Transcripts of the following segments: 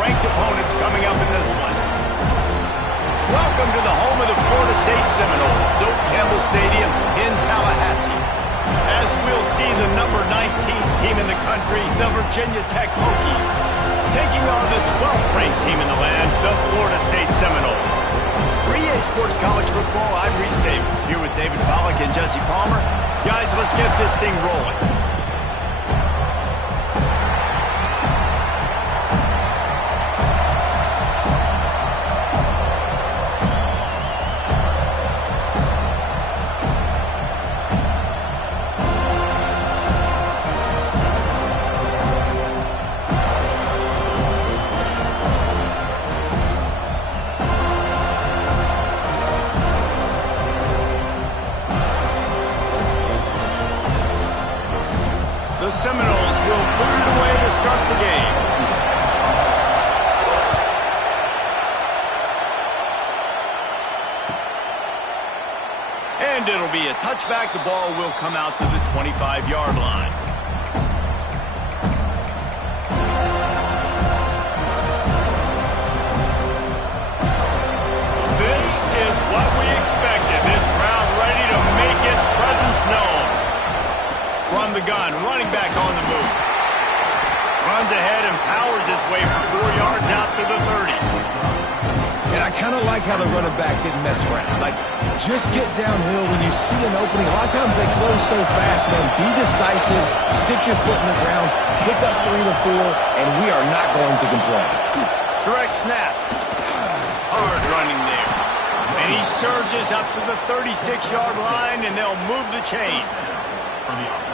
ranked opponents coming up in this one. Welcome to the home of the Florida State Seminoles, Doak Campbell Stadium in Tallahassee. As we'll see the number 19 team in the country, the Virginia Tech Hokies, taking on the 12th ranked team in the land, the Florida State Seminoles. For EA Sports College Football, I'm Reese Davis, here with David Pollack and Jesse Palmer. Guys, let's get this thing rolling. The Seminoles will put it away to start the game. And it'll be a touchback. The ball will come out to the 25-yard line. This is what we expected. This crowd ready to make its presence known. From the gun, running back on the move. Runs ahead and powers his way for 4 yards out to the 30. And I kind of like how the running back didn't mess around. Like, just get downhill when you see an opening. A lot of times they close so fast, man. Be decisive, stick your foot in the ground, pick up 3 to 4, and we are not going to complain. Direct snap. Hard running there. And he surges up to the 36-yard line, and they'll move the chain.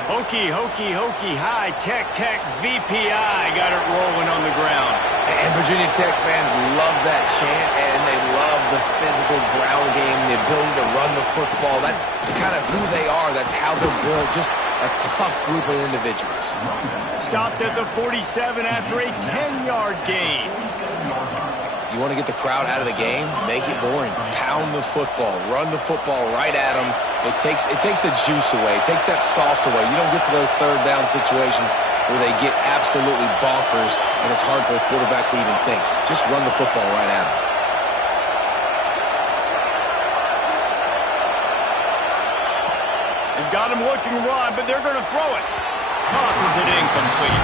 Hokie, Hokie, Hokie, high, Tech, Tech, VPI got it rolling on the ground. And Virginia Tech fans love that chant, and they love the physical ground game, the ability to run the football. That's kind of who they are. That's how they're built. Just a tough group of individuals. Stopped at the 47 after a 10-yard gain. You want to get the crowd out of the game? Make it boring. Pound the football. Run the football right at them. It takes the juice away. It takes that sauce away. You don't get to those third down situations where they get absolutely bonkers and it's hard for the quarterback to even think. Just run the football right at them. They've got him looking run, but they're going to throw it. Tosses it incomplete.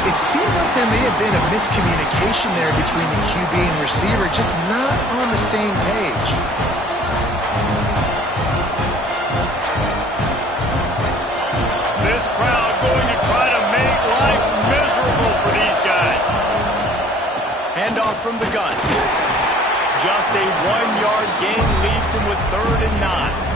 It seemed like there may have been a miscommunication there between the QB and receiver, just not on the same page. This crowd going to try to make life miserable for these guys. Handoff from the gun. Just a 1-yard gain leaves him with 3rd and 9.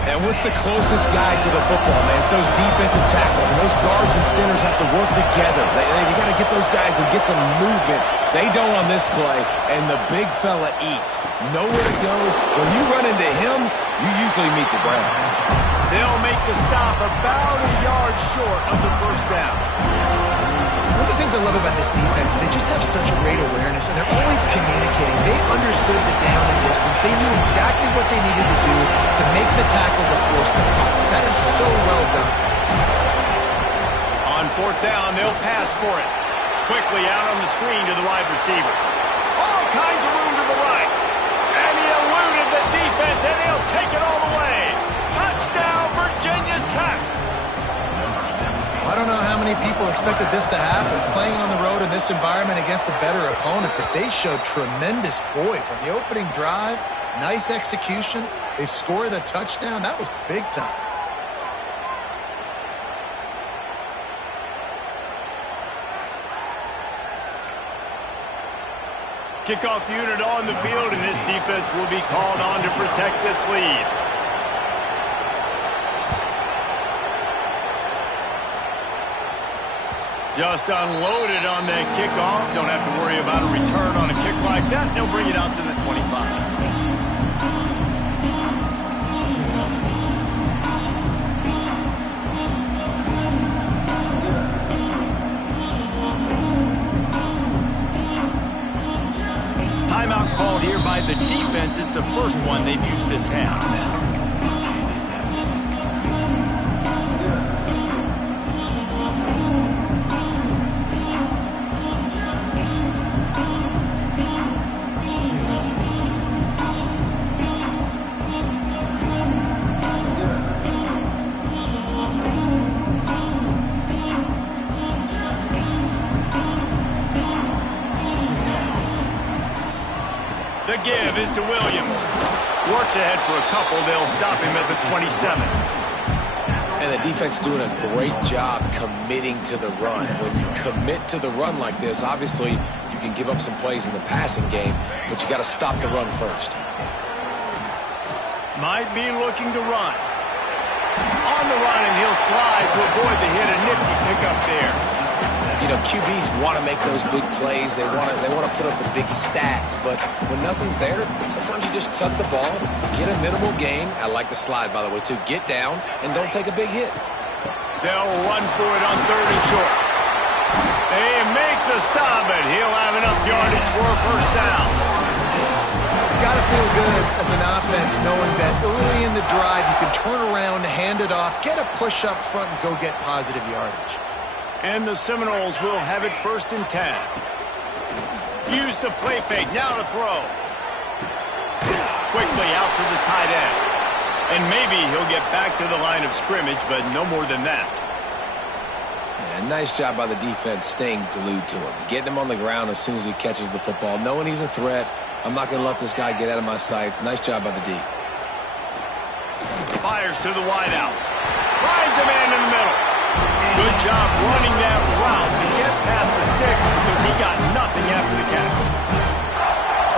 And what's the closest guy to the football, man? It's those defensive tackles, and those guards and centers have to work together. They got to get those guys and get some movement. They don't on this play, and the big fella eats. Nowhere to go. When you run into him, you usually meet the ground. They'll make the stop about a yard short of the first down. One of the things I love about this defense, they just have such great awareness, and they're always communicating. They understood the down and distance. They knew exactly what they needed to do to make the tackle to force the punt. That is so well done. On 4th down, they'll pass for it. Quickly out on the screen to the wide receiver. All kinds of room to the right. And he eluded the defense, and he'll take it all the way. Touchdown, Virginia Tech. I don't know how many people expected this to happen. Playing on the road in this environment against a better opponent, but they showed tremendous poise on the opening drive. Nice execution. They scored a touchdown. That was big time. Kickoff unit on the field, and this defense will be called on to protect this lead. Just unloaded on that kickoff. Don't have to worry about a return on a kick like that. They'll bring it out to the 25. Timeout called here by the defense. It's the first one they've used this half. give is to Williams. Works ahead for a couple. They'll stop him at the 27. And the defense doing a great job committing to the run. When you commit to the run like this, obviously you can give up some plays in the passing game, but you got to stop the run first. Might be looking to run. On the run, and he'll slide to avoid the hit. A nifty pickup there. You know, QBs want to make those big plays. They want to put up the big stats. But when nothing's there, sometimes you just tuck the ball, get a minimal gain. I like the slide, by the way, too. Get down and don't take a big hit. They'll run for it on 3rd and short. They make the stop, but he'll have enough yardage for a first down. It's got to feel good as an offense knowing that early in the drive you can turn around, hand it off, get a push up front, and go get positive yardage. And the Seminoles will have it 1st and 10. Use the play fake. Now to throw. Quickly out to the tight end. And maybe he'll get back to the line of scrimmage, but no more than that. Yeah, nice job by the defense staying glued to him. Getting him on the ground as soon as he catches the football. Knowing he's a threat. I'm not going to let this guy get out of my sights. Nice job by the D. Fires to the wideout. Finds a man in the middle. Good job running that route to get past the sticks because he got nothing after the catch.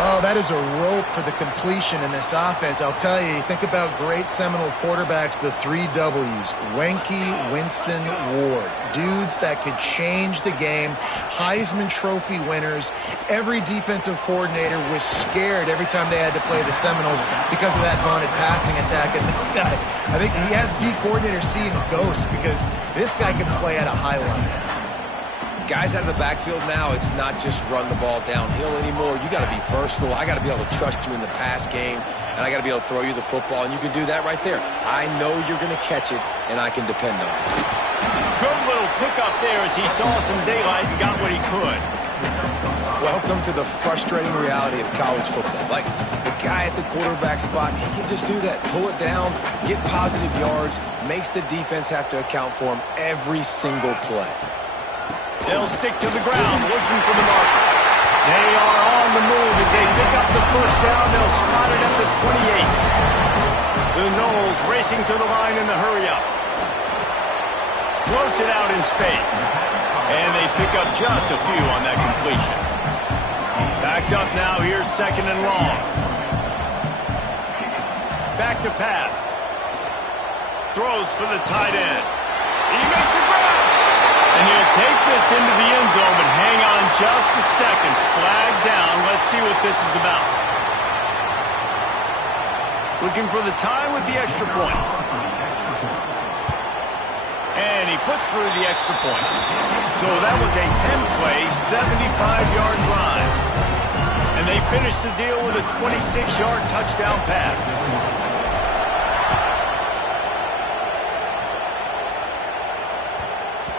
Oh, that is a rope for the completion in this offense. I'll tell you, think about great Seminole quarterbacks, the 3 W's. Wenke, Winston, Ward. Dudes that could change the game. Heisman Trophy winners. Every defensive coordinator was scared every time they had to play the Seminoles because of that vaunted passing attack. And this guy, I think he has D coordinators seeing ghosts because this guy can play at a high level. Guys out of the backfield now, it's not just run the ball downhill anymore. You got to be versatile. I got to be able to trust you in the pass game, and I got to be able to throw you the football, and you can do that right there. I know you're going to catch it, and I can depend on it. Good little pickup there as he saw some daylight and got what he could. Welcome to the frustrating reality of college football. Like, the guy at the quarterback spot, he can just do that. Pull it down, get positive yards, makes the defense have to account for him every single play. They'll stick to the ground, looking for the marker. They are on the move as they pick up the first down. They'll spot it at the 28. The Noles racing to the line in the hurry-up. Floats it out in space. And they pick up just a few on that completion. Backed up now, here's 2nd and long. Back to pass. Throws for the tight end. He makes a grab. And he'll take this into the end zone, but hang on just a second. Flag down. Let's see what this is about. Looking for the tie with the extra point. And he puts through the extra point. So that was a 10-play, 75-yard drive. And they finished the deal with a 26-yard touchdown pass.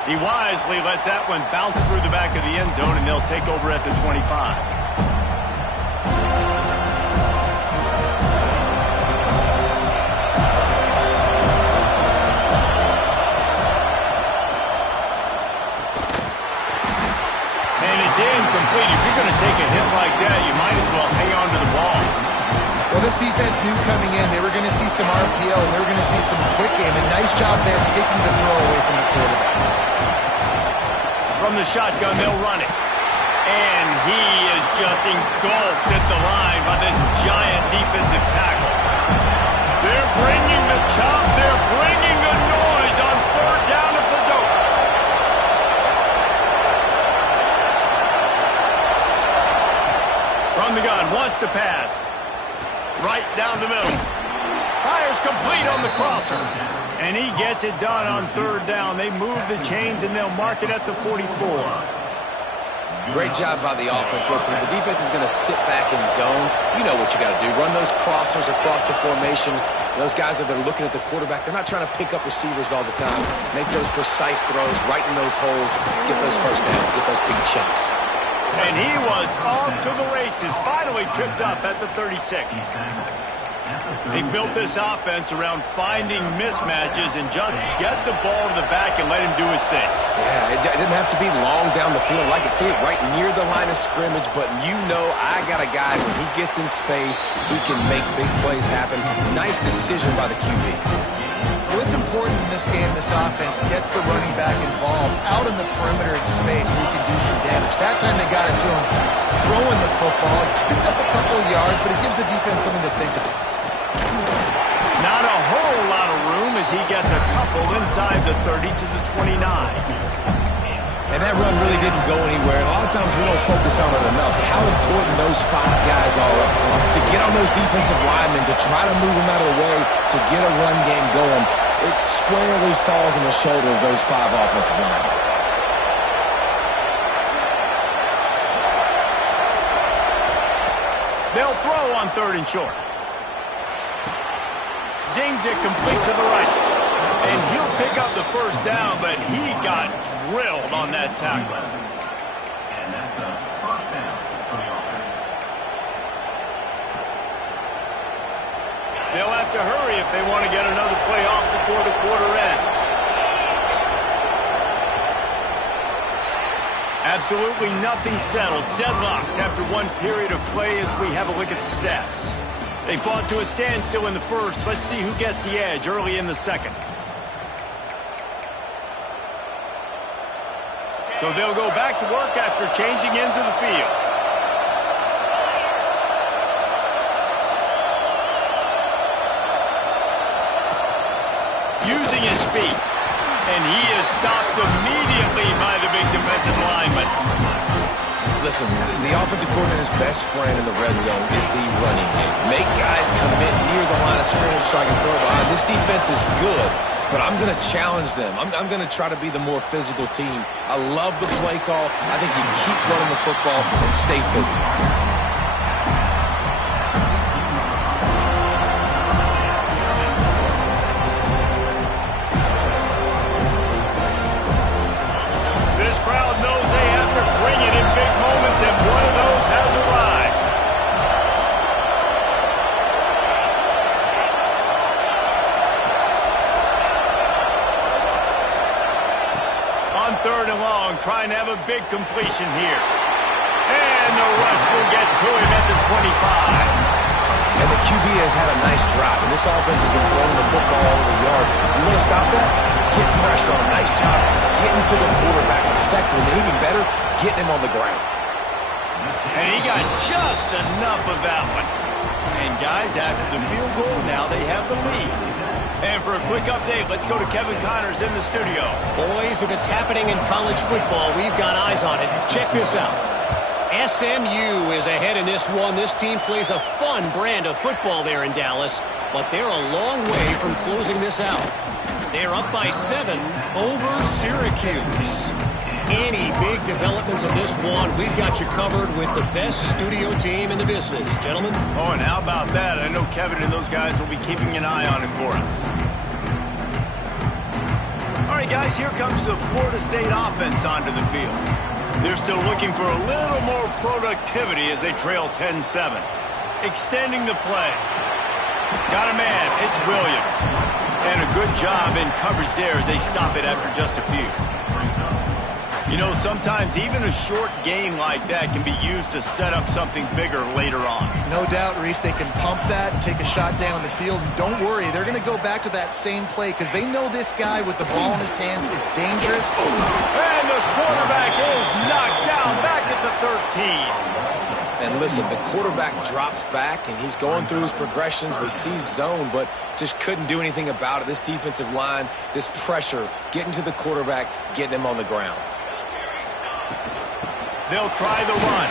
He wisely lets that one bounce through the back of the end zone, and they'll take over at the 25. And it's incomplete. If you're going to take a hit like that, you might as well hang on to the ball. Well, this defense knew coming in they were going to see some RPO, and they were going to see some quick game. And nice job there taking the throw away from the quarterback. From the shotgun, they'll run it. And he is just engulfed at the line by this giant defensive tackle. They're bringing the chop. They're bringing the noise on 3rd down at the dope. From the gun, wants to pass. Right down the middle. Fires complete on the crosser. And he gets it done on 3rd down. They move the chains, and they'll mark it at the 44. Great job by the offense. Listen, if the defense is going to sit back in zone, you know what you got to do. Run those crossers across the formation. Those guys that are looking at the quarterback, they're not trying to pick up receivers all the time. Make those precise throws, right in those holes, get those first downs, get those big chunks. And he was off to the races, finally tripped up at the 36. They built this offense around finding mismatches and just get the ball to the back and let him do his thing. Yeah, it didn't have to be long down the field. Like it threw it right near the line of scrimmage, but you know I got a guy, when he gets in space, he can make big plays happen. Nice decision by the QB. What's important in this game, this offense gets the running back involved out in the perimeter in space where he can do some damage. That time they got it to him throwing the football. Picked up a couple of yards, but it gives the defense something to think about. Not a whole lot of room as he gets a couple inside the 30 to the 29. And that run really didn't go anywhere. A lot of times we don't focus on it enough. How important those 5 guys are up front. To get on those defensive linemen, to try to move them out of the way, to get a run game going, it squarely falls on the shoulder of those 5 offensive linemen. They'll throw on 3rd and short. Zings it complete to the right. And he'll pick up the first down, but he got drilled on that tackle. And that's a first down for the offense. They'll have to hurry if they want to get another play off before the quarter ends. Absolutely nothing settled. Deadlocked after one period of play as we have a look at the stats. They fought to a standstill in the first. Let's see who gets the edge early in the second. So they'll go back to work after changing into the field. Using his feet. And he is stopped immediately by the big defensive lineman. Listen, the offensive coordinator's best friend in the red zone is the running game. Make guys commit near the line of scrimmage so I can throw behind. This defense is good, but I'm going to challenge them. I'm going to try to be the more physical team. I love the play call. I think you keep running the football and stay physical. Trying to have a big completion here. And the rush will get to him at the 25. And the QB has had a nice drive, and this offense has been throwing the football all over the yard. You want to stop that? Get pressure on. Nice job getting to the quarterback effectively. And even better, getting him on the ground. And he got just enough of that one. And guys, after the field goal, now they have the lead. And for a quick update, let's go to Kevin Connors in the studio. Boys, if it's happening in college football, we've got eyes on it. Check this out. SMU is ahead in this one. This team plays a fun brand of football there in Dallas, but they're a long way from closing this out. They're up by 7 over Syracuse. Any big developments in this one, we've got you covered with the best studio team in the business. Gentlemen? Oh, and how about that? I know Kevin and those guys will be keeping an eye on it for us. All right, guys, here comes the Florida State offense onto the field. They're still looking for a little more productivity as they trail 10-7. Extending the play. Got a man. It's Williams. And a good job in coverage there as they stop it after just a few. You know, sometimes even a short gain like that can be used to set up something bigger later on. No doubt, Reese, they can pump that and take a shot down the field. And don't worry, they're going to go back to that same play because they know this guy with the ball in his hands is dangerous. And the quarterback is knocked down back at the 13. And listen, the quarterback drops back, and he's going through his progressions. We see zone, but just couldn't do anything about it. This defensive line, this pressure, getting to the quarterback, getting him on the ground. They'll try the run.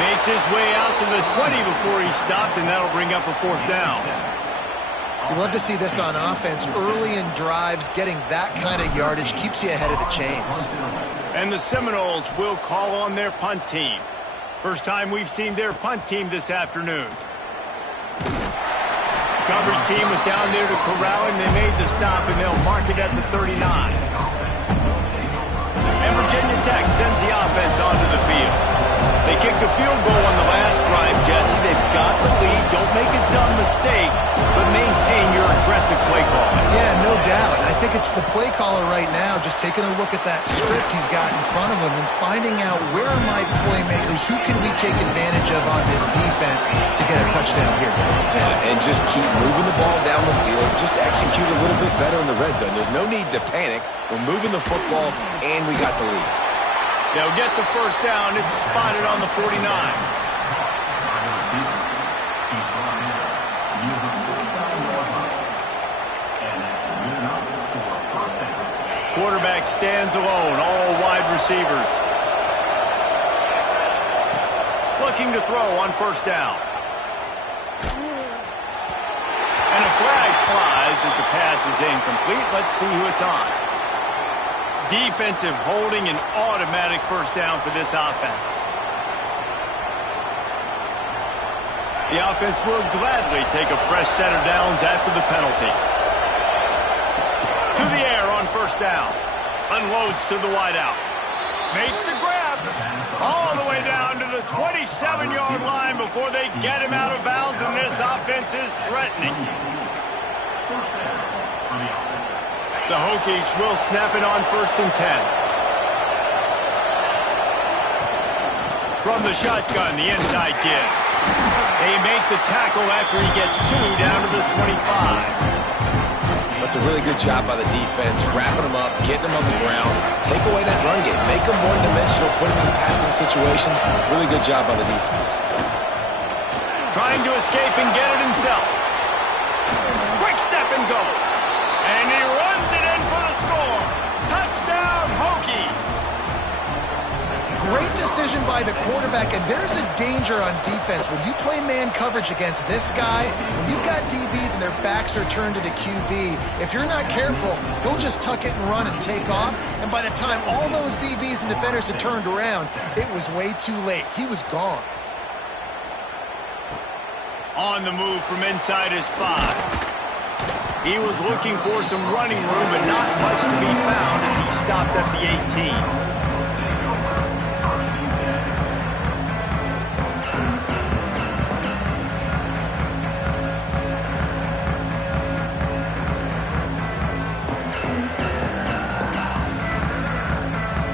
Makes his way out to the 20 before he stopped, and that'll bring up a 4th down. You love to see this on offense. Early in drives, getting that kind of yardage keeps you ahead of the chains. And the Seminoles will call on their punt team. First time we've seen their punt team this afternoon. The coverage team was down there to corral him. They made the stop, and they'll mark it at the 39. And Virginia Tech sends the offense onto the field. They kicked a field goal on the last drive, Jesse. They've got the lead. Don't make a dumb mistake, but maintain your aggressive play calling. Yeah, no doubt. I think it's the play caller right now just taking a look at that script he's got in front of him and finding out where are my playmakers, who can we take advantage of on this defense to get a touchdown here. Yeah, and just keep moving the ball down the field. Just execute a little bit better in the red zone. There's no need to panic. We're moving the football, and we got the lead. They'll get the first down. It's spotted on the 49. Quarterback stands alone, all wide receivers. Looking to throw on first down. And a flag flies as the pass is incomplete. Let's see who it's on. Defensive holding, an automatic first down for this offense. The offense will gladly take a fresh set of downs after the penalty. To the air on first down. Unloads to the wideout. Makes the grab. All the way down to the 27-yard line before they get him out of bounds, and this offense is threatening. The Hokies will snap it on first and 10. From the shotgun, the inside give. They make the tackle after he gets 2 down to the 25. That's a really good job by the defense, wrapping them up, getting them on the ground. Take away that run game. Make them one-dimensional, put them in passing situations. Really good job by the defense. Trying to escape and get it himself. Quick step and go. And he runs it in for the score. Touchdown, Hokies. Great decision by the quarterback, and there's a danger on defense. When you play man coverage against this guy, when you've got DBs and their backs are turned to the QB, if you're not careful, he'll just tuck it and run and take off, and by the time all those DBs and defenders had turned around, it was way too late. He was gone. On the move from inside his 5. He was looking for some running room, but not much to be found as he stopped at the 18.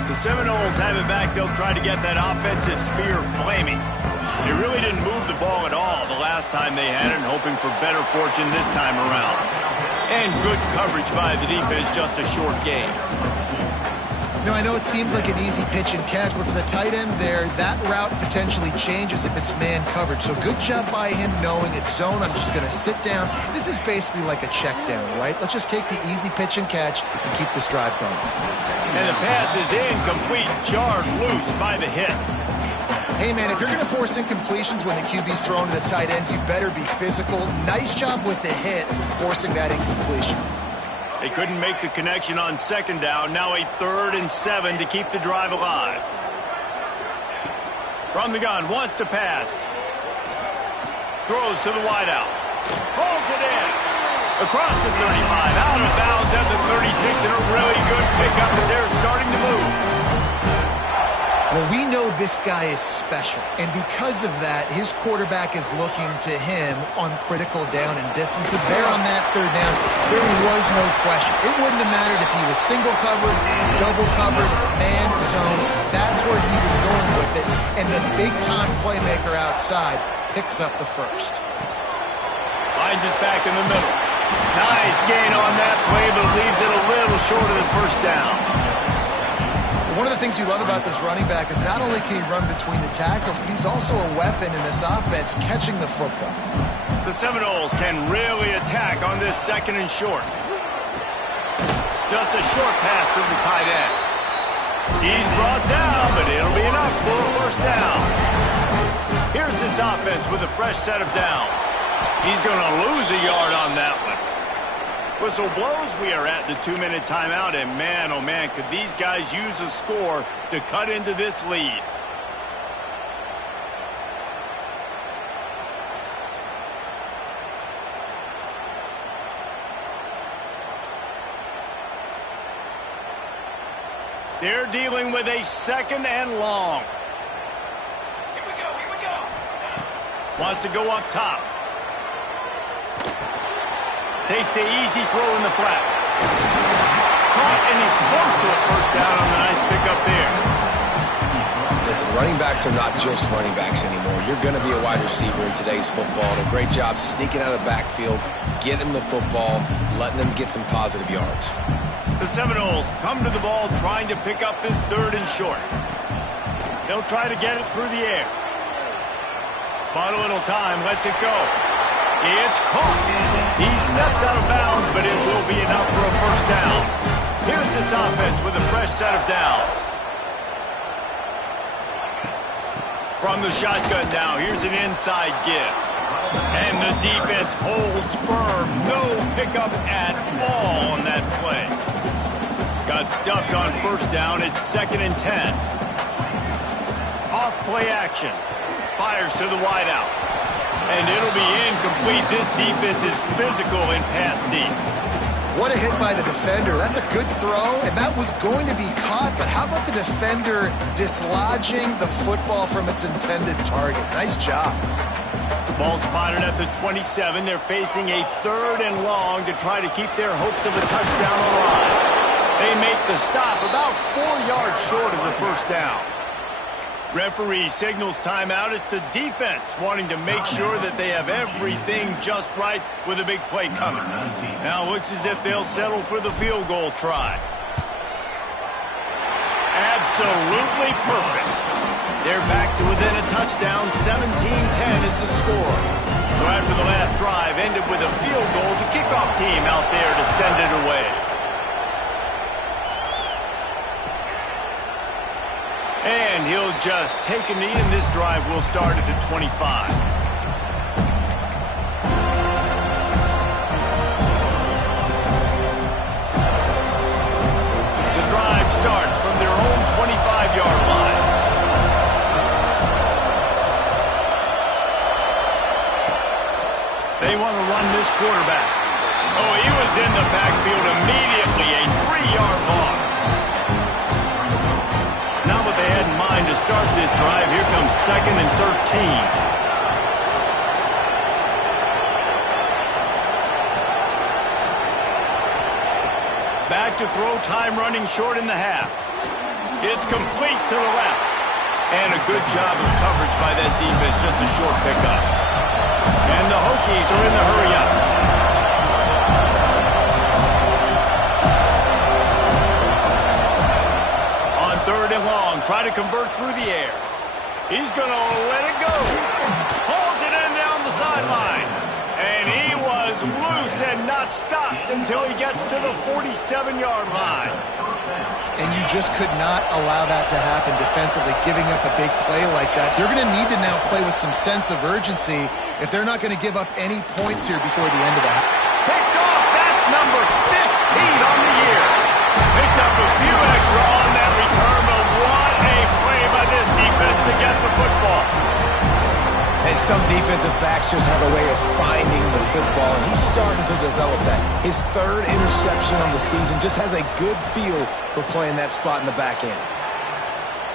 The Seminoles have it back. They'll try to get that offensive spear flaming. They really didn't move the ball at all the last time they had it, hoping for better fortune this time around. And good coverage by the defense, just a short gain. You know, I know it seems like an easy pitch and catch, but for the tight end there, that route potentially changes if it's man coverage. So good job by him knowing it's zone. I'm just going to sit down. This is basically like a check down, right? Let's just take the easy pitch and catch and keep this drive going. And the pass is incomplete, jarred loose by the hit. Hey, man, if you're going to force incompletions when the QB's thrown to the tight end, you better be physical. Nice job with the hit, forcing that incompletion. They couldn't make the connection on second down. Now a 3rd and 7 to keep the drive alive. From the gun, wants to pass. Throws to the wideout. Pulls it in. Across the 35, out of bounds at the 36, and a really good pickup as they're starting to move. Well, we know this guy is special, and because of that, his quarterback is looking to him on critical down and distances. There on that 3rd down, there was no question. It wouldn't have mattered if he was single covered, double covered, man zone. That's where he was going with it, and the big-time playmaker outside picks up the first. Finds us back in the middle. Nice gain on that play, but leaves it a little short of the first down. One of the things you love about this running back is not only can he run between the tackles, but he's also a weapon in this offense catching the football. The Seminoles can really attack on this 2nd and short. Just a short pass to the tight end. He's brought down, but it'll be enough for a first down. Here's this offense with a fresh set of downs. He's going to lose a yard on that one. Whistle blows, we are at the 2-minute timeout, and man, oh man, could these guys use a score to cut into this lead. They're dealing with a 2nd and long. Here we go, here we go. Wants to go up top. Takes the easy throw in the flat. Caught, and he's close to a first down on the nice pickup there. Listen, running backs are not just running backs anymore. You're going to be a wide receiver in today's football. And a great job sneaking out of the backfield, getting him the football, letting them get some positive yards. The Seminoles come to the ball trying to pick up this 3rd and short. They'll try to get it through the air. Bought a little time, lets it go. It's caught. He steps out of bounds, but it will be enough for a first down. Here's this offense with a fresh set of downs. From the shotgun now, here's an inside give. And the defense holds firm. No pickup at all on that play. Got stuffed on first down. It's 2nd and 10. Off play action. Fires to the wideout. And it'll be incomplete. This defense is physical in pass deep. What a hit by the defender. That's a good throw, and that was going to be caught, but how about the defender dislodging the football from its intended target? Nice job. Ball spotted at the 27. They're facing a 3rd and long to try to keep their hopes of a touchdown alive. They make the stop about 4 yards short of the first down. Referee signals timeout. It's the defense wanting to make sure that they have everything just right with a big play coming. Now looks as if they'll settle for the field goal try. Absolutely perfect. They're back to within a touchdown. 17-10 is the score. So after the last drive ended with a field goal, the kickoff team out there to send it away. And he'll just take a knee, and this drive will start at the 25. The drive starts from their own 25-yard line. They want to run this quarterback. Oh, he was in the backfield immediately, a 3-yard loss. Not what they had in mind to start this drive. Here comes 2nd and 13. Back to throw, time running short in the half. It's complete to the left. And a good job of coverage by that defense, just a short pickup. And the Hokies are in the hurry-up. On 3rd and long, try to convert through the air. He's going to let it go. Hauls it in down the sideline. And he was loose and not stopped until he gets to the 47-yard line. And you just could not allow that to happen defensively, giving up a big play like that. They're going to need to now play with some sense of urgency if they're not going to give up any points here before the end of the half. Picked off. That's number 15 on the year. Picked up a few extra on that return, but what a play by this defense to get the football. And some defensive backs just have a way of finding the football, and he's starting to develop that. His 3rd interception on the season, just has a good feel for playing that spot in the back end.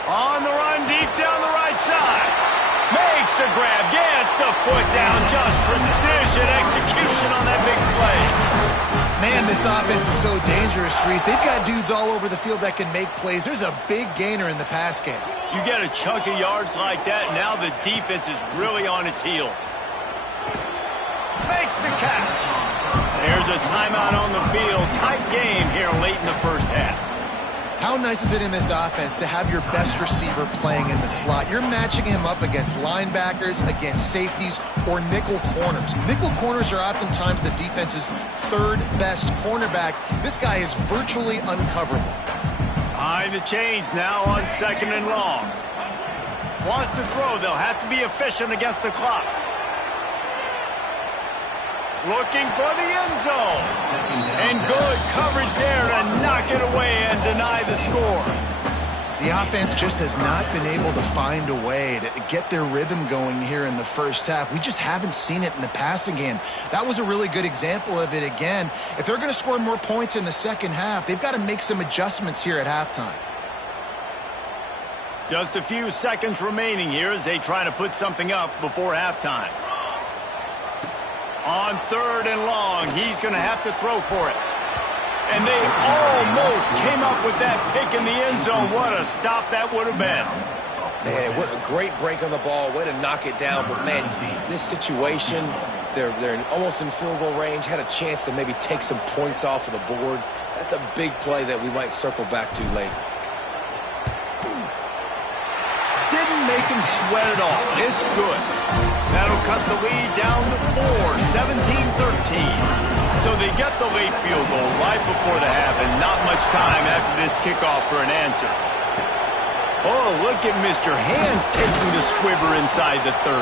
On the run, deep down the right side. Makes the grab, gets the foot down. Just precision execution on that big play. Man, this offense is so dangerous, Reese. They've got dudes all over the field that can make plays. There's a big gainer in the pass game. You get a chunk of yards like that, now the defense is really on its heels. Makes the catch. There's a timeout on the field. Tight game here late in the first half. How nice is it in this offense to have your best receiver playing in the slot? You're matching him up against linebackers, against safeties, or nickel corners. Nickel corners are oftentimes the defense's 3rd best cornerback. This guy is virtually uncoverable. Behind the chains now on 2nd and long. Wants to throw. They'll have to be efficient against the clock. Looking for the end zone. And good coverage there to knock it away and deny the score. The offense just has not been able to find a way to get their rhythm going here in the first half. We just haven't seen it in the passing game. That was a really good example of it again. If they're going to score more points in the second half, they've got to make some adjustments here at halftime. Just a few seconds remaining here as they try to put something up before halftime. On 3rd and long, he's going to have to throw for it. And they almost came up with that pick in the end zone. What a stop that would have been. Man, what a great break on the ball. Way to knock it down. But, man, this situation, they're almost in field goal range. Had a chance to maybe take some points off of the board. That's a big play that we might circle back to later. Didn't make him sweat at all. It's good. That'll cut the lead down to 4, 17-13. So they get the late field goal right before the half and not much time after this kickoff for an answer. Oh, look at Mr. Hands taking the squibber inside the 30.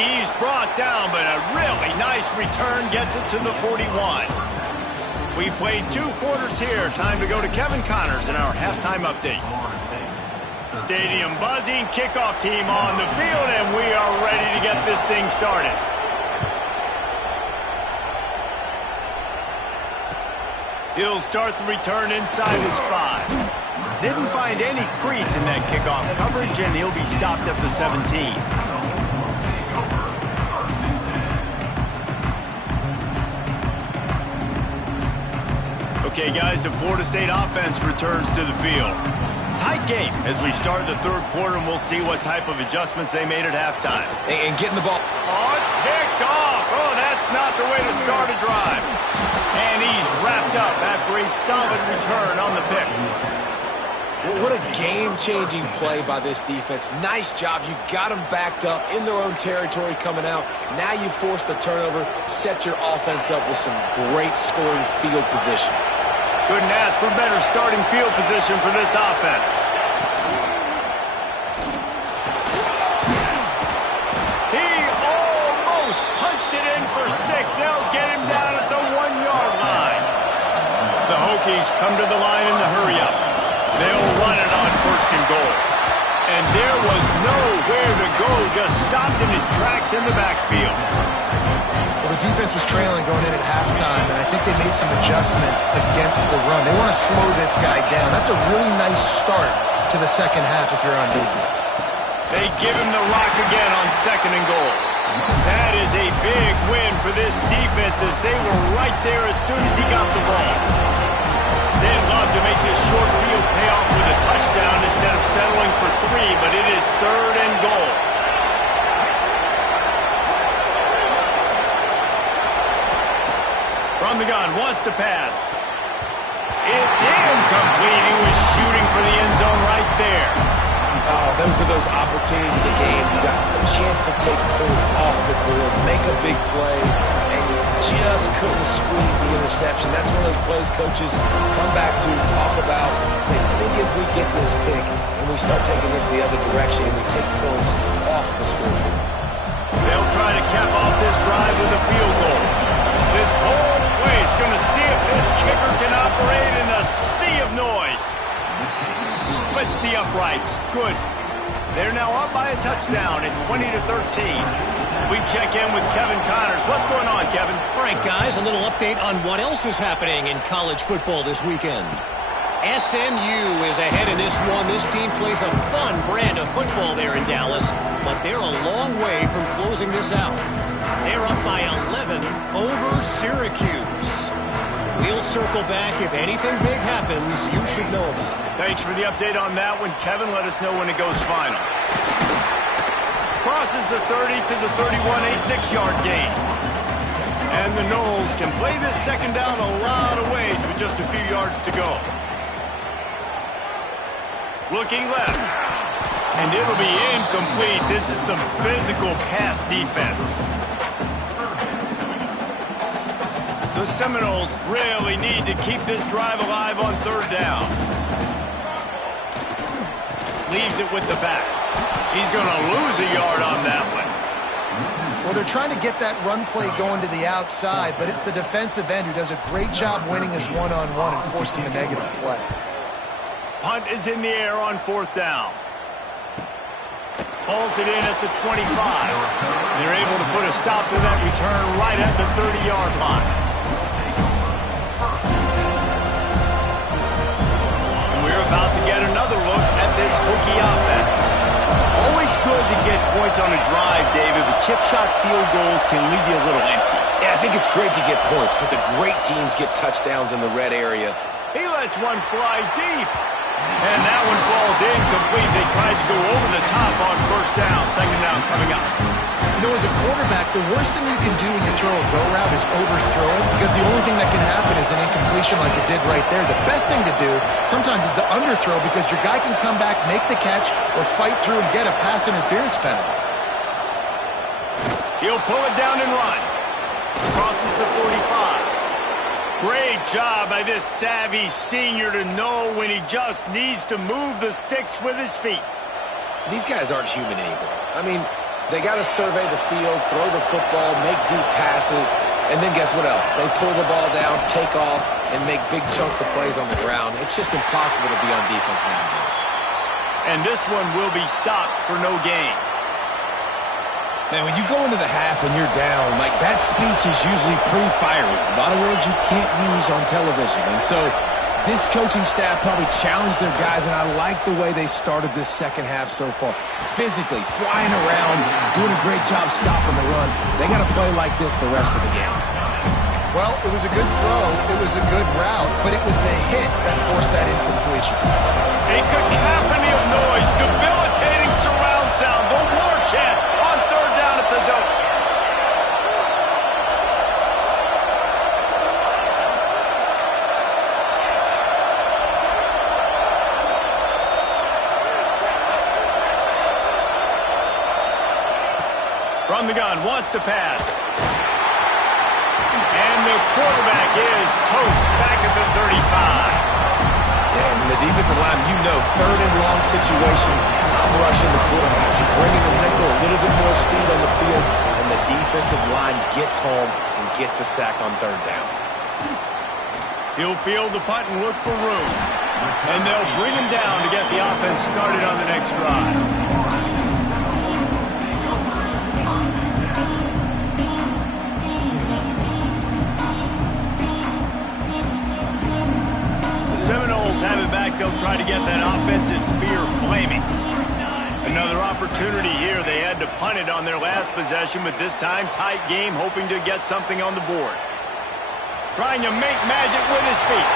He's brought down, but a really nice return gets it to the 41. We played 2 quarters here. Time to go to Kevin Connors in our halftime update. Stadium buzzing, kickoff team on the field, and we are ready to get this thing started. He'll start the return inside his 5. Didn't find any crease in that kickoff coverage, and he'll be stopped at the 17. Okay, guys, the Florida State offense returns to the field. Tight game as we start the 3rd quarter, and we'll see what type of adjustments they made at halftime. And getting the ball. Oh, it's picked off. Oh, that's not the way to start a drive. And he's wrapped up after a solid return on the pick. What a game-changing play by this defense. Nice job. You got them backed up in their own territory coming out. Now you force the turnover, set your offense up with some great scoring field position. Couldn't ask for better starting field position for this offense. He almost punched it in for 6. They'll get him down at the 1-yard line. The Hokies come to the line in the hurry-up. They'll run it on 1st and goal. And there was nowhere to go, just stopped in his tracks in the backfield. Well, the defense was trailing going in at halftime, and I think they made some adjustments against the run. They want to slow this guy down. That's a really nice start to the second half if you're on defense. They give him the rock again on 2nd and goal. That is a big win for this defense as they were right there as soon as he got the ball. They'd love to make this short field pay off with a touchdown instead of settling for 3, but it is 3rd and goal. From the gun, wants to pass. It's incomplete. He was shooting for the end zone right there. Oh, those are those opportunities in the game. You got a chance to take points off the board, make a big play, and you just couldn't squeeze the interception. That's one of those plays coaches come back to, talk about, say, think if we get this pick and we start taking this the other direction and we take points off the scoreboard. They'll try to cap off this drive with a field goal. This whole place going to see if this kicker can operate in a sea of noise. Splits the uprights. Good. They're now up by a touchdown at 20-13. We check in with Kevin Connors. What's going on, Kevin? All right, guys, a little update on what else is happening in college football this weekend. SMU is ahead in this one. This team plays a fun brand of football there in Dallas, but they're a long way from closing this out. They're up by 11 over Syracuse. We'll circle back. If anything big happens, you should know about it. Thanks for the update on that one, Kevin. Let us know when it goes final. Crosses the 30 to the 31, a 6-yard gain. And the Noles can play this second down a lot of ways with just a few yards to go. Looking left. And it'll be incomplete. This is some physical pass defense. The Seminoles really need to keep this drive alive on 3rd down. Leaves it with the back. He's going to lose a yard on that one. Well, they're trying to get that run play going to the outside, but it's the defensive end who does a great job winning his one-on-one and forcing the negative play. Punt is in the air on 4th down. Pulls it in at the 25. They're able to put a stop to that return right at the 30-yard line. And we're about to get another look at this Hokie offense. points on a drive, David, but chip shot field goals can leave you a little empty. Yeah, I think it's great to get points, but the great teams get touchdowns in the red area. He lets one fly deep. And that one falls incomplete. They tried to go over the top on first down. Second down coming up. You know, as a quarterback, the worst thing you can do when you throw a go route is overthrow it, because the only thing that can happen is an incompletion like it did right there. The best thing to do sometimes is to underthrow, because your guy can come back, make the catch, or fight through and get a pass interference penalty. He'll pull it down and run. Crosses the 45. Great job by this savvy senior to know when he just needs to move the sticks with his feet. These guys aren't human anymore. I mean, they got to survey the field, throw the football, make deep passes, and then guess what else? They pull the ball down, take off, and make big chunks of plays on the ground. It's just impossible to be on defense nowadays. And this one will be stopped for no gain. Man, when you go into the half and you're down, like, that speech is usually pre-fiery. A lot of words you can't use on television. And so this coaching staff probably challenged their guys, and I like the way they started this second half so far. Physically, flying around, doing a great job stopping the run. They got to play like this the rest of the game. Well, it was a good throw, it was a good route, but it was the hit that forced that incompletion. A cacophony of noise, debilitating surround sound, the war chant on third down at the Doak. From the gun, wants to pass. And the quarterback is toast back at the 35. And the defensive line, you know, third and long situations, I'm rushing the quarterback. You bring in the nickel, a little bit more speed on the field, and the defensive line gets home and gets the sack on third down. He'll field the punt and look for room. And they'll bring him down to get the offense started on the next drive. Seminoles have it back. They'll try to get that offensive spear flaming. Another opportunity here. They had to punt it on their last possession, but this time tight game, hoping to get something on the board. Trying to make magic with his feet.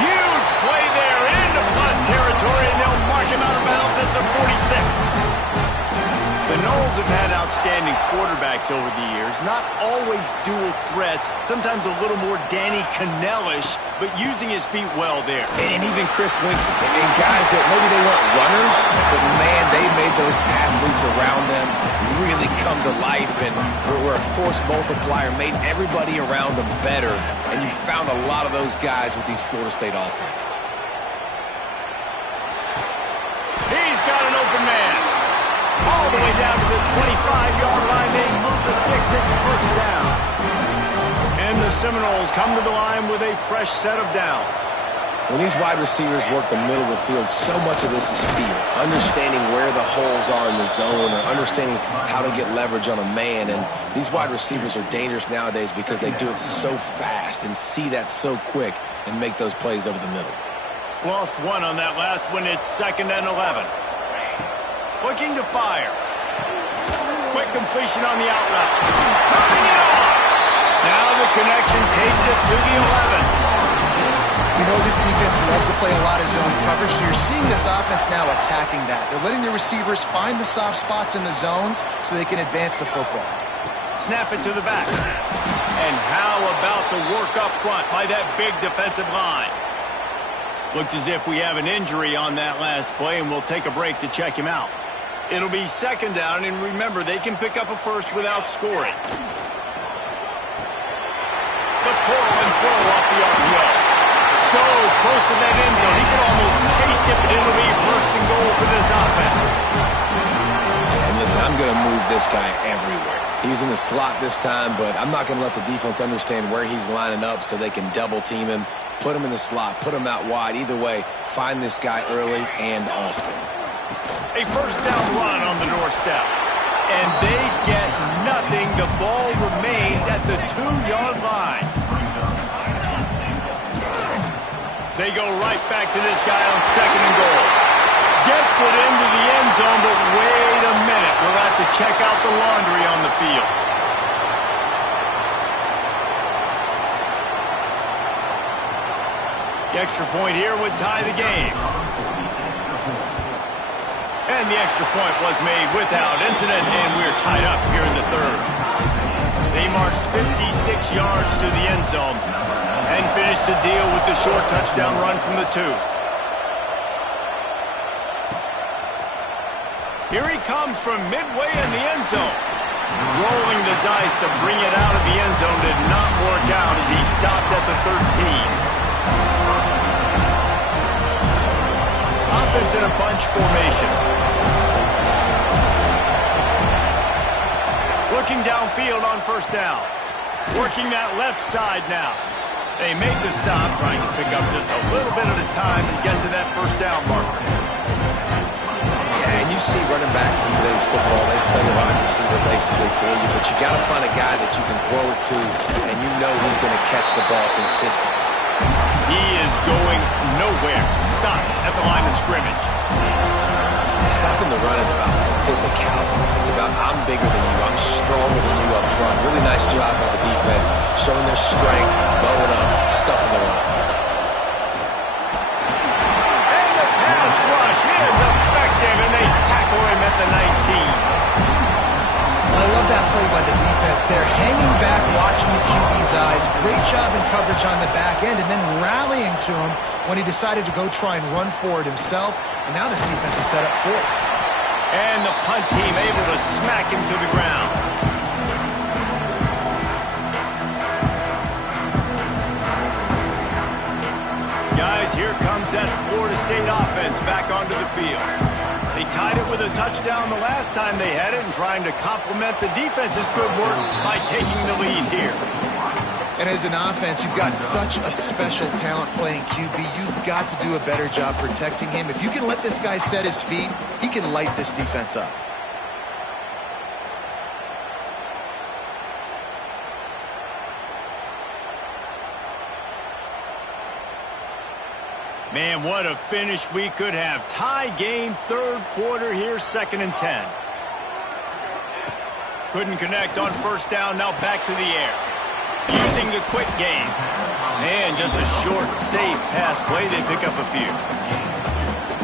Huge play there into plus territory, and they'll mark him out of bounds at the 46. The Noles have had outstanding quarterbacks over the years, not always dual threats, sometimes a little more Danny Cannell-ish, but using his feet well there. And even Chris Winkie, and guys that maybe they weren't runners, but man, they made those athletes around them really come to life, and were a force multiplier, made everybody around them better, and you found a lot of those guys with these Florida State offenses. He's got an open man. All the way down to the 25-yard line. They move the sticks into first down. And the Seminoles come to the line with a fresh set of downs. When these wide receivers work the middle of the field, so much of this is feel. Understanding where the holes are in the zone, or understanding how to get leverage on a man. And these wide receivers are dangerous nowadays because they do it so fast and see that so quick and make those plays over the middle. Lost one on that last one. It's 2nd and 11. Looking to fire. Quick completion on the out route. Turning it on. Now the connection takes it to the 11. You know, this defense loves to play a lot of zone coverage, so you're seeing this offense now attacking that. They're letting the receivers find the soft spots in the zones so they can advance the football. Snap it to the back. And how about the work up front by that big defensive line? Looks as if we have an injury on that last play, and we'll take a break to check him out. It'll be 2nd down, and remember, they can pick up a first without scoring. The pull and throw off the RPO. So close to that end zone, he can almost taste it, but it'll be 1st and goal for this offense. And listen, I'm going to move this guy everywhere. He's in the slot this time, but I'm not going to let the defense understand where he's lining up so they can double team him, put him in the slot, put him out wide. Either way, find this guy early and often. A 1st down run on the doorstep. And they get nothing. The ball remains at the 2-yard line. They go right back to this guy on 2nd and goal. Gets it into the end zone, but wait a minute. We'll have to check out the laundry on the field. The extra point here would tie the game. And the extra point was made without incident, and we're tied up here in the third. They marched 56 yards to the end zone and finished the deal with the short touchdown run from the 2. Here he comes from midway in the end zone. Rolling the dice to bring it out of the end zone did not work out as he stopped at the 13. Offense in a bunch formation. Looking downfield on first down. Working that left side now. They make the stop, trying to pick up just a little bit at a time and get to that first down marker. Yeah, and you see running backs in today's football, they play a wide receiver basically for you, but you got to find a guy that you can throw it to, and you know he's going to catch the ball consistently. He is going nowhere. Stop at the line of scrimmage. Stopping the run is about physicality. It's about I'm bigger than you. I'm stronger than you up front. Really nice job by the defense, showing their strength, bowing up, stuffing the run. And the pass rush is effective, and they tackle him at the 19. I love that play by the defense there. Hanging back, watching the QB's eyes. Great job in coverage on the back end, and then rallying to him when he decided to go try and run for it himself. And now this defense is set up for it. And the punt team able to smack him to the ground. Guys, here comes that Florida State offense back onto the field. They tied it with a touchdown the last time they had it, and trying to complement the defense's good work by taking the lead here. And as an offense, you've got such a special talent playing QB. You've got to do a better job protecting him. If you can let this guy set his feet, he can light this defense up. Man, what a finish we could have. Tie game, third quarter here, 2nd and 10. Couldn't connect on first down, now back to the air. Using the quick game. And just a short, safe pass play, they pick up a few.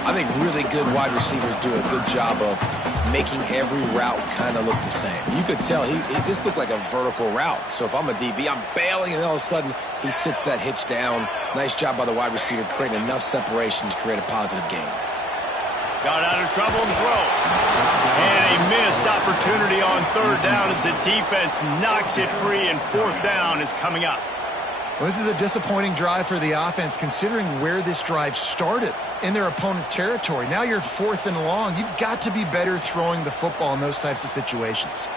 I think really good wide receivers do a good job of making every route kind of look the same. You could tell this looked like a vertical route. So if I'm a DB, I'm bailing, and all of a sudden he sits that hitch down. Nice job by the wide receiver creating enough separation to create a positive gain. Got out of trouble and throws. And a missed opportunity on third down as the defense knocks it free, and fourth down is coming up. Well, this is a disappointing drive for the offense, considering where this drive started in their opponent territory. Now you're 4th and long. You've got to be better throwing the football in those types of situations.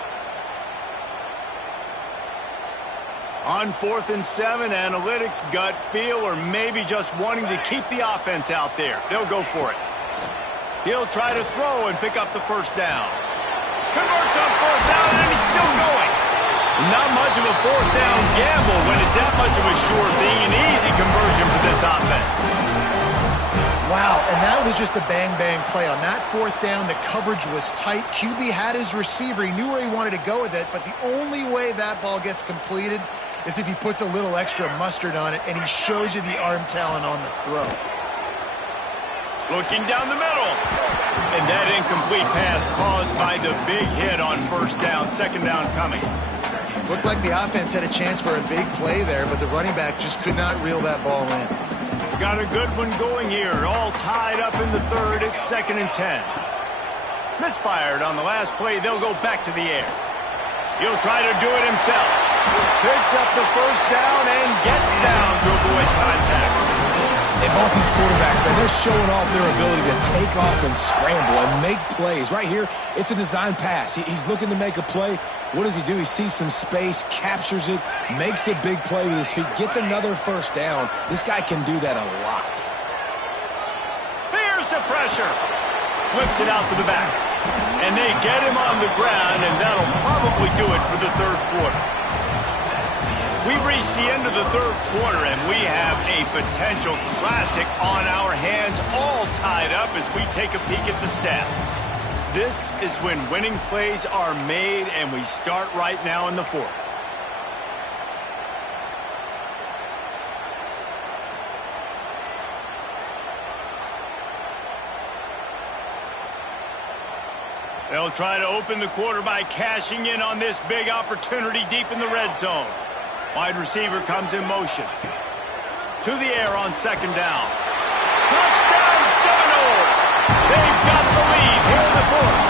On 4th and 7, analytics, gut feel, or maybe just wanting to keep the offense out there. They'll go for it. He'll try to throw and pick up the first down. Converts on 4th down, and he's still going. Not much of a 4th down gamble when it's that much of a sure thing. An easy conversion for this offense. Wow, and that was just a bang-bang play. On that 4th down, the coverage was tight. QB had his receiver. He knew where he wanted to go with it, but the only way that ball gets completed is if he puts a little extra mustard on it, and he shows you the arm talent on the throw. Looking down the middle. And that incomplete pass caused by the big hit on first down. 2nd down coming. Looked like the offense had a chance for a big play there, but the running back just could not reel that ball in. Got a good one going here. All tied up in the third. It's 2nd and 10. Misfired on the last play. They'll go back to the air. He'll try to do it himself. Picks up the first down and gets down to avoid contact. And both these quarterbacks, man, they're showing off their ability to take off and scramble and make plays. Right here, it's a design pass. He's looking to make a play. What does he do? He sees some space, captures it, makes the big play with his feet, gets another first down. This guy can do that a lot. Here's the pressure. Flips it out to the back. And they get him on the ground, and that'll probably do it for the third quarter. We've reached the end of the third quarter, and we have a potential classic on our hands, all tied up as we take a peek at the stats. This is when winning plays are made, and we start right now in the fourth. They'll try to open the quarter by cashing in on this big opportunity deep in the red zone. Wide receiver comes in motion. To the air on second down. Touchdown Seminoles! They've got the lead here in the fourth.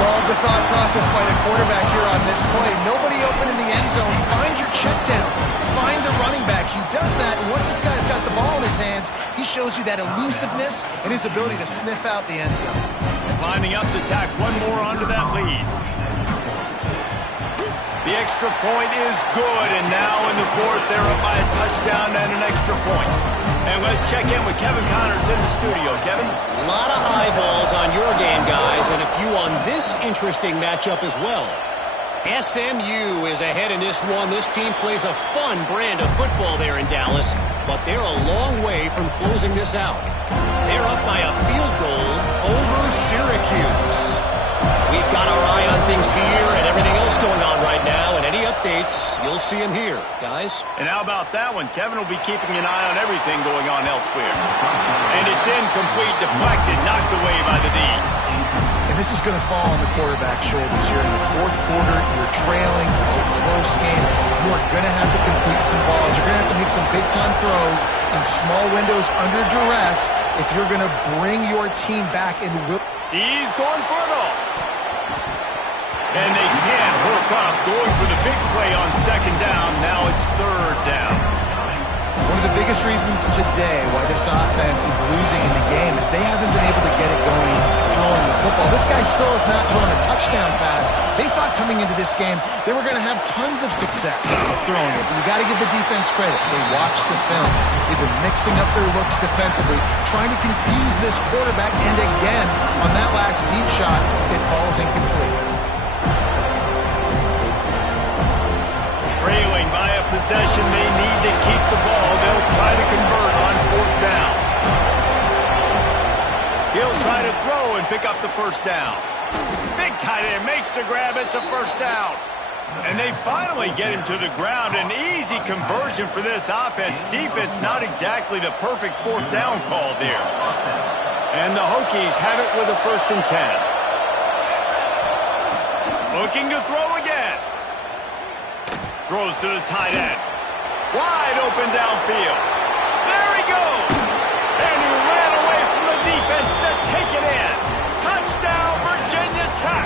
Love the thought process by the quarterback here on this play. Nobody open in the end zone. Find your check down. Find the running back. He does that, and once this guy's got the ball in his hands, he shows you that elusiveness and his ability to sniff out the end zone. Lining up to tack one more onto that lead. The extra point is good, and now in the fourth, they're up by a touchdown and an extra point. And let's check in with Kevin Connors in the studio. Kevin? A lot of eyeballs on your game, guys, and a few on this interesting matchup as well. SMU is ahead in this one. This team plays a fun brand of football there in Dallas, but they're a long way from closing this out. They're up by a field goal over Syracuse. We've got our eye on things here and everything else going on right now, and any updates, you'll see them here, guys. And how about that one? Kevin will be keeping an eye on everything going on elsewhere. And it's incomplete, deflected, knocked away by the D. And this is going to fall on the quarterback's shoulders here in the fourth quarter. You're trailing. It's a close game. You are going to have to complete some balls. You're going to have to make some big-time throws in small windows under duress if you're going to bring your team back in. He's going for it all. And they can't hook up, going for the big play on second down. Now it's third down. One of the biggest reasons today why this offense is losing in the game is they haven't been able to get it going throwing the football. This guy still has not thrown a touchdown pass. They thought coming into this game they were going to have tons of success throwing it. But you got to give the defense credit. They watched the film. They've been mixing up their looks defensively, trying to confuse this quarterback. And again, on that last deep shot, it falls incomplete. Trailing by a possession, they need to keep the ball. They'll try to convert on fourth down. He'll try to throw and pick up the first down. Big tight end makes the grab. It's a first down. And they finally get him to the ground. An easy conversion for this offense. Defense not exactly the perfect fourth down call there. And the Hokies have it with a 1st and 10. Looking to throw again. Throws to the tight end. Wide open downfield. There he goes. And he ran away from the defense to take it in. Touchdown, Virginia Tech.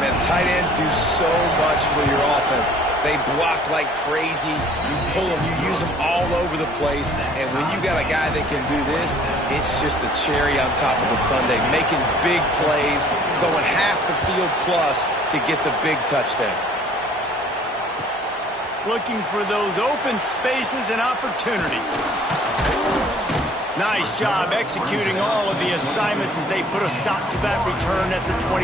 Man, tight ends do so much for your offense. They block like crazy. You pull them, you use them all over the place. And when you got a guy that can do this, it's just the cherry on top of the sundae. Making big plays, going half the field plus to get the big touchdown. Looking for those open spaces and opportunity. Nice job executing all of the assignments as they put a stop to that return at the 22.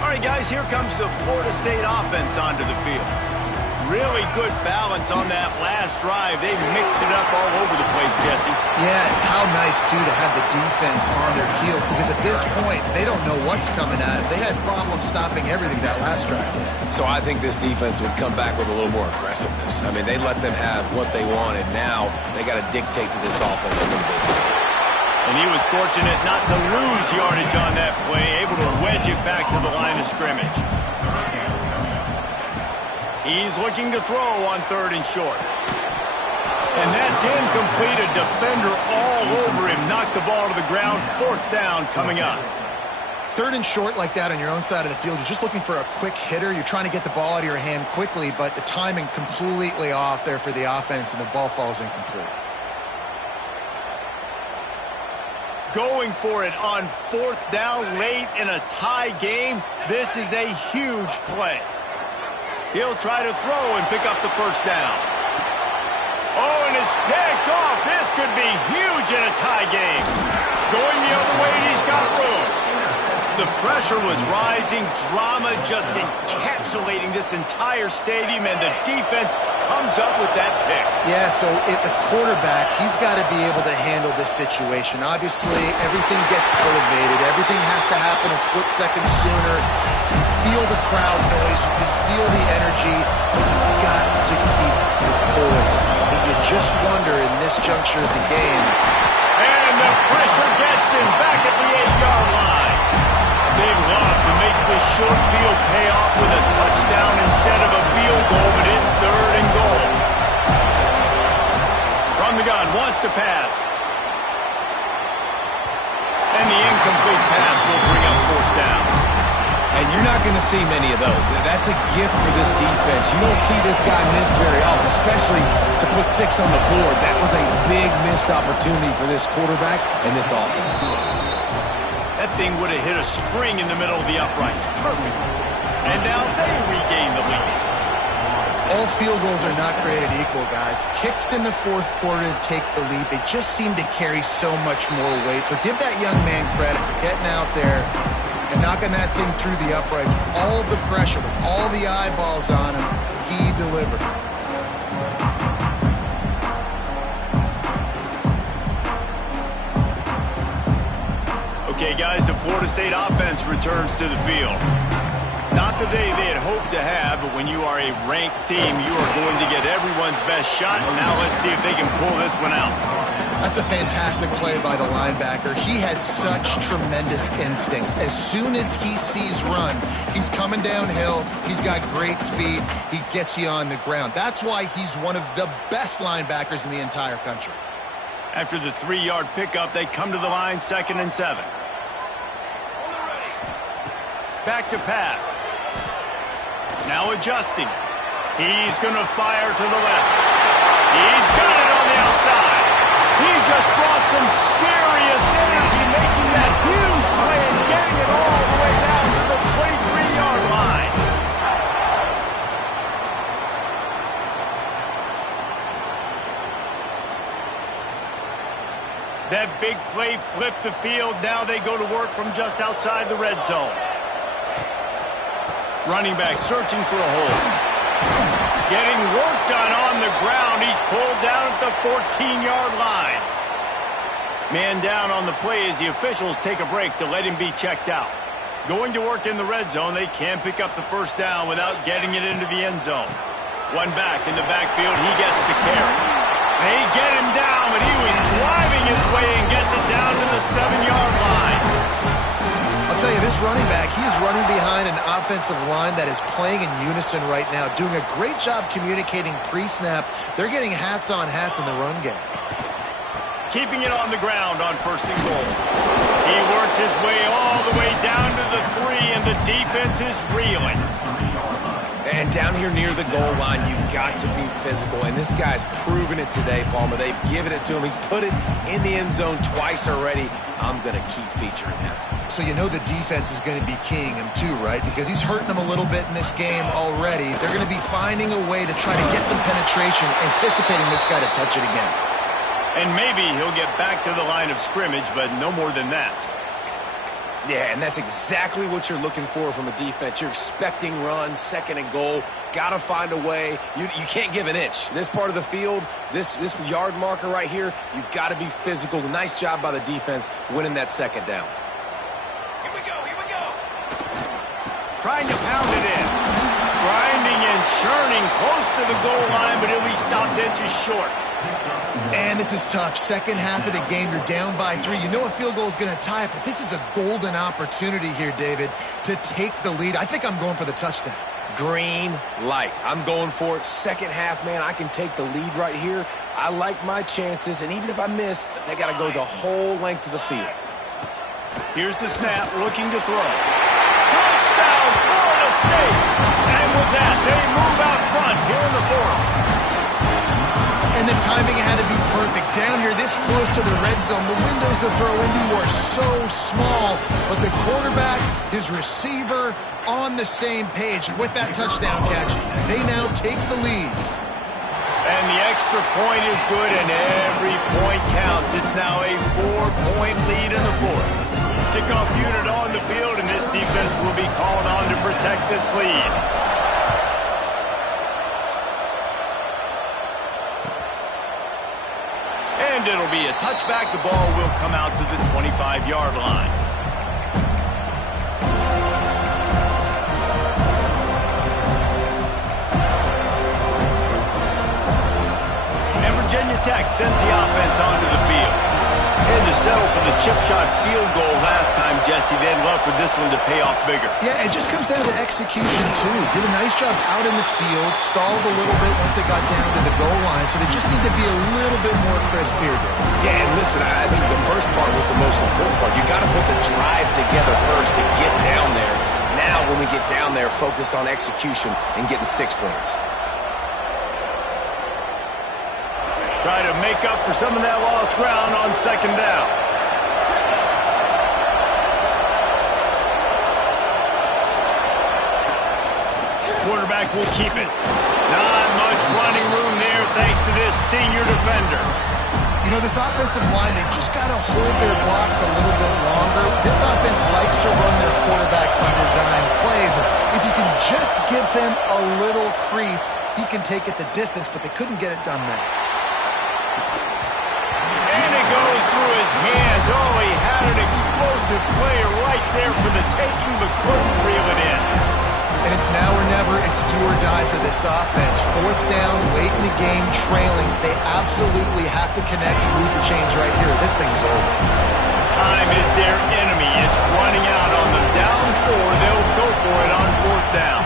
All right, guys, here comes the Florida State offense onto the field. Really good balance on that last drive. They mixed it up all over the place, Jesse. Yeah, and how nice, too, to have the defense on their heels, because at this point, they don't know what's coming at them. They had problems stopping everything that last drive. So I think this defense would come back with a little more aggressiveness. I mean, they let them have what they wanted. Now they got to dictate to this offense a little bit. And he was fortunate not to lose yardage on that play, able to wedge it back to the line of scrimmage. He's looking to throw on 3rd and short. And that's incomplete. A defender all over him. Knocked the ball to the ground. 4th down coming up. 3rd and short like that on your own side of the field. You're just looking for a quick hitter. You're trying to get the ball out of your hand quickly, but the timing completely off there for the offense, and the ball falls incomplete. Going for it on 4th down late in a tie game. This is a huge play. He'll try to throw and pick up the first down. Oh, and it's picked off. This could be huge in a tie game. Going the other way, and he's got room. The pressure was rising, drama just encapsulating this entire stadium, and the defense comes up with that pick. Yeah, so the quarterback, he's got to be able to handle this situation. Obviously, everything gets elevated. Everything has to happen a split second sooner. You feel the crowd noise. You can feel the energy, but you've got to keep your poise. And you just wonder in this juncture of the game. And the pressure gets him back at the 8-yard line. They'd love to make this short field pay off with a touchdown instead of a field goal, but it's 3rd and goal. From the gun, wants to pass. And the incomplete pass will bring up 4th down. And you're not going to see many of those. That's a gift for this defense. You don't see this guy miss very often, especially to put 6 on the board. That was a big missed opportunity for this quarterback and this offense. That thing would have hit a string in the middle of the uprights. Perfect. And now they regain the lead. All field goals are not created equal, guys. Kicks in the 4th quarter to take the lead. They just seem to carry so much more weight. So give that young man credit for getting out there and knocking that thing through the uprights with all of the pressure, with all the eyeballs on him. He delivered. Okay, guys, the Florida State offense returns to the field. Not the day they had hoped to have, but when you are a ranked team, you are going to get everyone's best shot. Now let's see if they can pull this one out. That's a fantastic play by the linebacker. He has such tremendous instincts. As soon as he sees run, he's coming downhill. He's got great speed. He gets you on the ground. That's why he's one of the best linebackers in the entire country. After the 3-yard pickup, they come to the line, 2nd and 7. Back to pass. Now adjusting. He's going to fire to the left. He's got it on the outside. He just brought some serious energy, making that huge play and getting it all the way down to the 23-yard line. That big play flipped the field. Now they go to work from just outside the red zone. Running back searching for a hole. Getting work done on the ground. He's pulled down at the 14-yard line. Man down on the play as the officials take a break to let him be checked out. Going to work in the red zone, they can't pick up the 1st down without getting it into the end zone. One back in the backfield, he gets the carry. They get him down, but he was driving his way and gets it down to the 7-yard line. I'll tell you, this running back, he's running behind an offensive line that is playing in unison right now, doing a great job communicating pre-snap. They're getting hats on hats in the run game. Keeping it on the ground on 1st and goal. He works his way all the way down to the 3, and the defense is reeling. And down here near the goal line, you've got to be physical. And this guy's proven it today, Palmer. They've given it to him. He's put it in the end zone twice already. I'm going to keep featuring him. So you know the defense is going to be keying him too, right? Because he's hurting them a little bit in this game already. They're going to be finding a way to try to get some penetration, anticipating this guy to touch it again. And maybe he'll get back to the line of scrimmage, but no more than that. Yeah, and that's exactly what you're looking for from a defense. You're expecting runs, 2nd and goal. Got to find a way. You can't give an inch. This part of the field, this yard marker right here, you've got to be physical. Nice job by the defense winning that 2nd down. Here we go. Trying to pound it in. Grinding and churning close to the goal line, but he'll be stopped inches short. And this is tough. 2nd half of the game, you're down by 3. You know a field goal is going to tie it, but this is a golden opportunity here, David, to take the lead. I think I'm going for the touchdown. Green light. I'm going for it. 2nd half, man, I can take the lead right here. I like my chances, and even if I miss, they got to go the whole length of the field. Here's the snap, looking to throw. Touchdown, Florida State! And with that, they move out front here in the 4th. And the timing had to be perfect. Down here, this close to the red zone, the windows to throw into are so small. But the quarterback, his receiver, on the same page. With that touchdown catch, they now take the lead. And the extra point is good, and every point counts. It's now a 4-point lead in the 4th. Kickoff unit on the field, and this defense will be called on to protect this lead. And it'll be a touchback. The ball will come out to the 25-yard line. And Virginia Tech sends the offense onto the field. And to settle for the chip shot field goal last time, Jesse, they'd love for this one to pay off bigger. Yeah, it just comes down to execution, too. Did a nice job out in the field, stalled a little bit once they got down to the goal line, so they just need to be a little bit more crisp here. Yeah, and listen, I think the first part was the most important part. You got to put the drive together first to get down there. Now, when we get down there, focus on execution and getting 6 points. Try to make up for some of that lost ground on second down. Quarterback will keep it. Not much running room there thanks to this senior defender. You know, this offensive line, they just got to hold their blocks a little bit longer. This offense likes to run their quarterback by design plays. If you can just give him a little crease, he can take it the distance, but they couldn't get it done there. And it goes through his hands. Oh, he had an explosive play right there for the taking, but couldn't reel it in. And it's now or never. It's do or die for this offense. 4th down, late in the game, trailing. They absolutely have to connect and move the chains right here. This thing's over. Time is their enemy. It's running out on them. Down 4. They'll go for it on 4th down.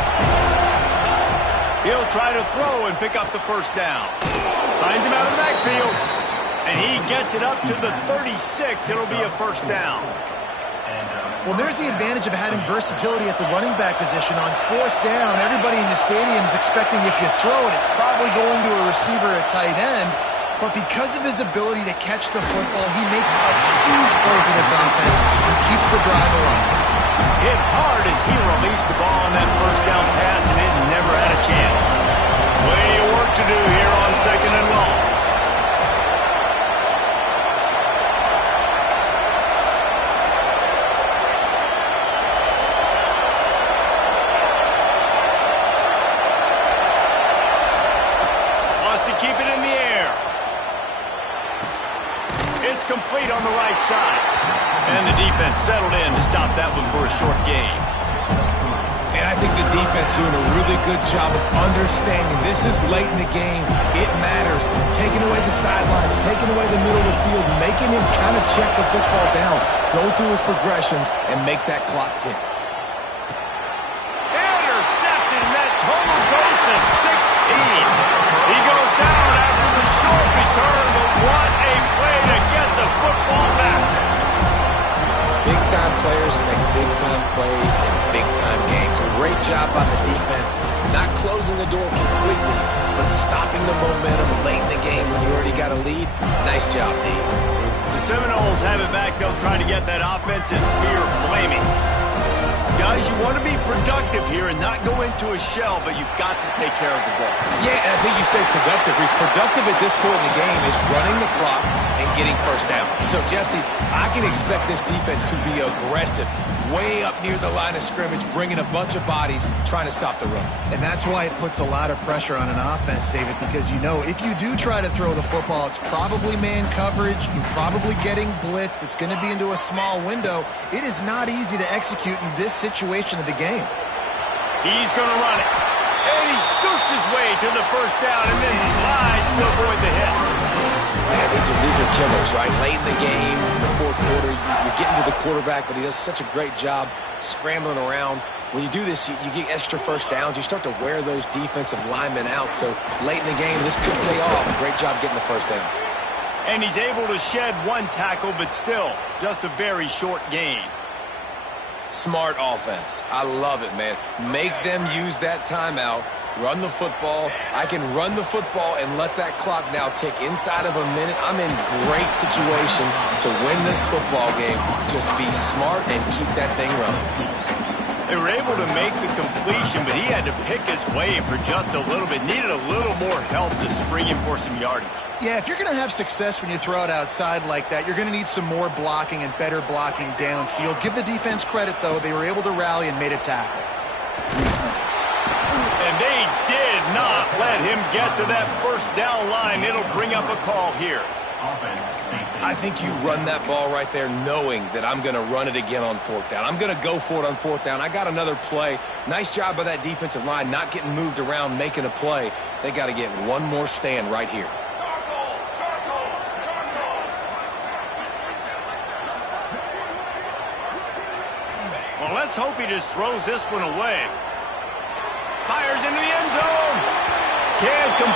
He'll try to throw and pick up the first down. Finds him out of the backfield. And he gets it up to the 36. It'll be a first down. Well, there's the advantage of having versatility at the running back position. On 4th down, everybody in the stadium is expecting if you throw it, it's probably going to a receiver at tight end. But because of his ability to catch the football, he makes a huge play for this offense and keeps the drive alive. Hit hard as he released the ball on that first down pass, and it never had a chance. Plenty of work to do here on 2nd and long. Keep it in the air. It's complete on the right side. And the defense settled in to stop that one for a short gain. And I think the defense doing a really good job of understanding this is late in the game. It matters. Taking away the sidelines, taking away the middle of the field, making him kind of check the football down, go through his progressions, and make that clock tick. Intercepted, and that total goes to 16. He goes down after the short return, but what a play to get the football back. Big-time players make big-time plays in big-time games. Great job by the defense, not closing the door completely, but stopping the momentum late in the game when you already got a lead. Nice job, D. The Seminoles have it back. They'll try to get that offensive spear flaming. Guys, you want to be productive here and not go into a shell, but you've got to take care of the ball. Yeah, and I think you say productive. He's productive at this point in the game is running the clock and getting first down. So, Jesse, I can expect this defense to be aggressive, way up near the line of scrimmage, bringing a bunch of bodies, trying to stop the run. And that's why it puts a lot of pressure on an offense, David, because you know if you do try to throw the football, it's probably man coverage. You're probably getting blitzed. It's going to be into a small window. It is not easy to execute in this situation of the game. He's going to run it. And he scoots his way to the first down and then slides to avoid the hit. Man, these are killers, right? Late in the game, in the 4th quarter, you're getting to the quarterback, but he does such a great job scrambling around. When you do this, you get extra first downs. You start to wear those defensive linemen out. So late in the game, this could pay off. Great job getting the first down. And he's able to shed one tackle, but still just a very short gain. Smart offense. I love it, man. Make them use that timeout. Run the football. I can run the football and let that clock now tick inside of a minute. I'm in great situation to win this football game. Just be smart and keep that thing running. They were able to make the completion, but he had to pick his way for just a little bit. Needed a little more help to bring him for some yardage. Yeah, if you're going to have success when you throw it outside like that, you're going to need some more blocking and better blocking downfield. Give the defense credit, though. They were able to rally and made a tackle. And they did not let him get to that first down line. It'll bring up a call here. I think you run that ball right there knowing that I'm going to run it again on fourth down. I'm going to go for it on fourth down. I got another play. Nice job by that defensive line, not getting moved around, making a play. They got to get one more stand right here. Well, let's hope he just throws this one away. Fires into the end zone. Can't complete.